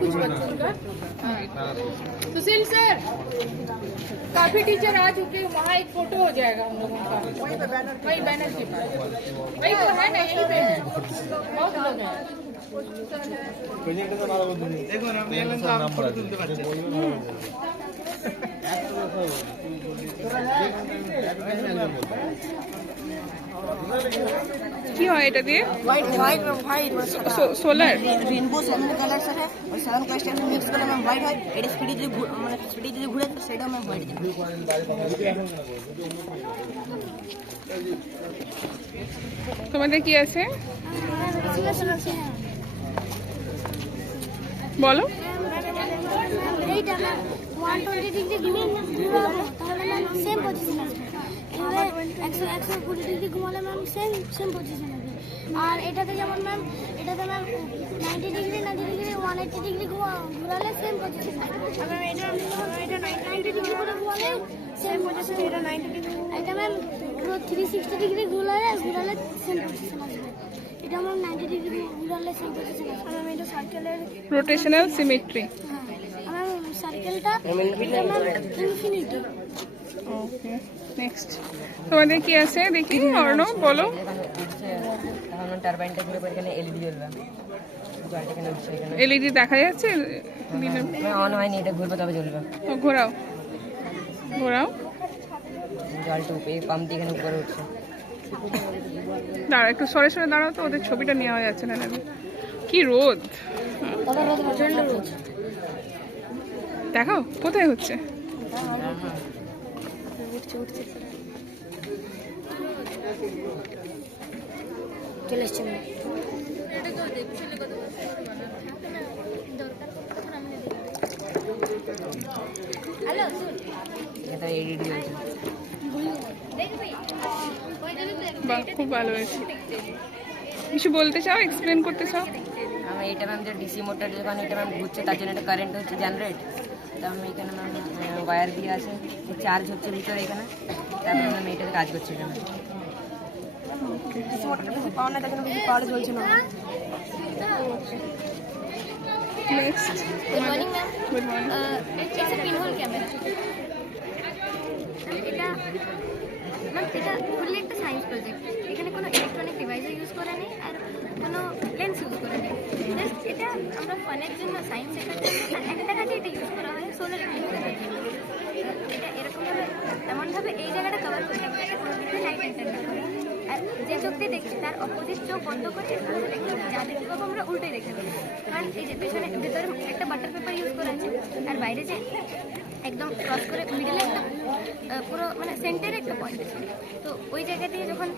कुछ बच्चों का। सुशील सर, काफी टीचर आ चुके हैं, वहाँ एक फोटो हो जाएगा हम लोगों का, वही बैनर के पास, वही तो है ना, यही पे है, बहुत लोग हैं। দেখুন আপনি এলেন তো আমি ফটো তুলতে পারছি কি হয় এটা দিয়ে? White white white solar rainbow seven colour से है और सेवन का स्टेप मिक्स करলে ম্যাম হোয়াইট হয় এটা স্পিডে যদি মানে স্পিডে যদি ঘুরে তো সেটা ম্যাম হোয়াইট দিবে তোমাদের কি আছে বলো? এইটা ম্যাম 120 ডিগ্রি ঘুমাবো তাহলে ম্যাম সেম পজিশন আসবে, এবার 120 ডিগ্রি ঘুমালে ম্যাম সেম পজিশন আসবে। আর এটাতে যেমন ম্যাম এটাতে ম্যাম 90 ডিগ্রি 180 ডিগ্রি ঘোরালে সেম পজিশন আসবে। আর এটা 90 ডিগ্রি করে ঘোরালে সেম পজিশন, এটা 90 ডিগ্রি, এটা ম্যাম পুরো 360 ডিগ্রি ঘোরালে সেম পজিশন আসবে। এটা ম্যাম 90 ডিগ্রি ঘোরালে সেম পজিশন আসবে। ম্যাম এটা সার্কেলের রোটেশনাল সিমেট্রি। আমার সার্কেলটা ইনফিনিটি। ওকে, নেক্সট তোমাদের কি আছে দেখি অর্ণব বলো। তখন টারবাইনটা ঘুরে পড়ে এখানে এলইডি জ্বলবে, জলটা এখানে উঠছে, এখানে এলইডি দেখা যাচ্ছে দিনে অন হয়নি, এটা ঘুরবে তবে জ্বলবে। ও ঘোরাও ঘোরাও, জলটা এই পাম্প দিয়ে এখানে উপরে উঠছে। দাঁড়া একটু সরে সরে দাঁড়াও তো, ওদের ছবিটা নেওয়া যাচ্ছে না। কি রোদ, দেখাও কোথায় হচ্ছে। চলে এসছে এটা এলইডি জ্বলছে। বাহ, খুব ভালো হয়েছে। কিছু বলতে চাও, এক্সপ্লেন করতে চাও? আমি এটা ম্যাম যে ডিসি মোটর যখন এটা ম্যাম ঘুরছে তার জন্য এটা কারেন্ট হচ্ছে জেনারেট, তো আমি এখানে ম্যাম ওয়্যার দিয়ে আছে, চার্জ হচ্ছে ভিতরে এখানে, তারপরে ম্যাম এটাতে কাজ করছে এখানে। ডিসি মোটরটা বেশি পাওয়ার না, দেখেন বেশি পাওয়ার জ্বলছে না। Next good morning ma'am. Good morning. It's a pinhole camera. এটা ম্যাম এটা ফুললি একটা সায়েন্স প্রজেক্ট, এখানে কোনো ইলেকট্রনিক ডিভাইসও ইউজ করা নেই আর কোনো লেন্স ইউজ করা নেই। জাস্ট এটা আমরা ফানের জন্য, সায়েন্স শেখার জন্য একটা কাজে এটা ইউজ করা হয়, সোলার ইউজ। এটা এরকমভাবে এমনভাবে এই জায়গাটা কভার করে রাখবে যাতে কোনো দিকে লাইট এন্টার না করে, আর যে চোখ দিয়ে দেখছি তার অপোজিট চোখ বন্ধ করে যা দেখতে পাবো আমরা উল্টোই দেখে পাবো। কারণ এই যে পেছনে ভেতরে একটা বাটার পেপার ইউজ করা আছে, আর বাইরে যে একদম ক্রস করে মিডলে একটা পুরো মানে সেন্টারে একটা পয়েন্ট আছে, তো ওই জায়গা দিয়ে যখন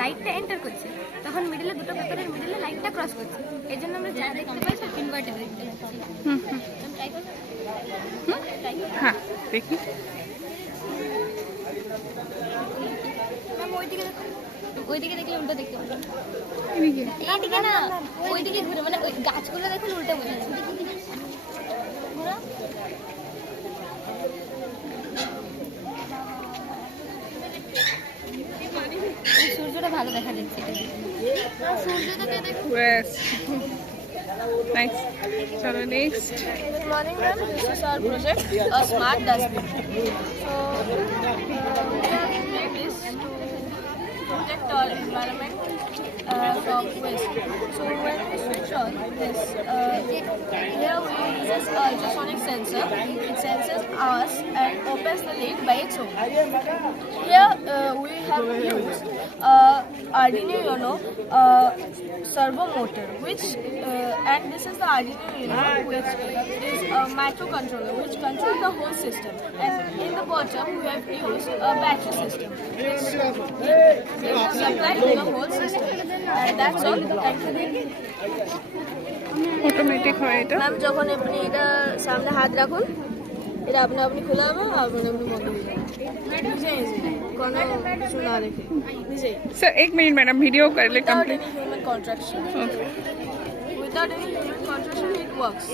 লাইটটা এন্টার করছে তখন মিডলে দুটো পেপারের মিডলে লাইটটা ক্রস করছে, এই জন্য আমরা যা দেখতে পাই সব ইনভার্টেড দেখতে পাচ্ছি। হ্যাঁ দেখি। ম্যাম ওইদিকে দেখলে উল্টো দেখতে পাবো, এদিকে এইদিকে না ওইদিকে ঘুরে, মানে ওই গাছগুলো দেখুন উল্টো বোঝা যাচ্ছে। ঘোরা সূর্যটা ভালো দেখা যাচ্ছে, সূর্যটাকে দেখুন। ব্যাস, নাইস। চলো next. Good morning, ma'am. This is our project, a smart dustbin. So, we have made this to protect our environment from waste. So, when we switch on this, here we use ultrasonic sensor. It senses us and opens the lid by its own. Here we have used Arduino Uno servo motor, which and this is the Arduino Uno, which is a microcontroller which controls the whole system. And in the bottom we have used a battery system, which is supplied to the whole system. And that's all. Thank you. Automatic হয় এটা। Ma'am যখন আপনি এটা সামনে হাত রাখুন এটা আপনি আপনি খোলা হবে আর আপনি আপনি বন্ধ হয়ে যাবে নিজে কোনো কিছু না রেখে নিজে सर एक मिनट मैडम, वीडियो कर ले without complete. any human contraction. Without any human contraction it works.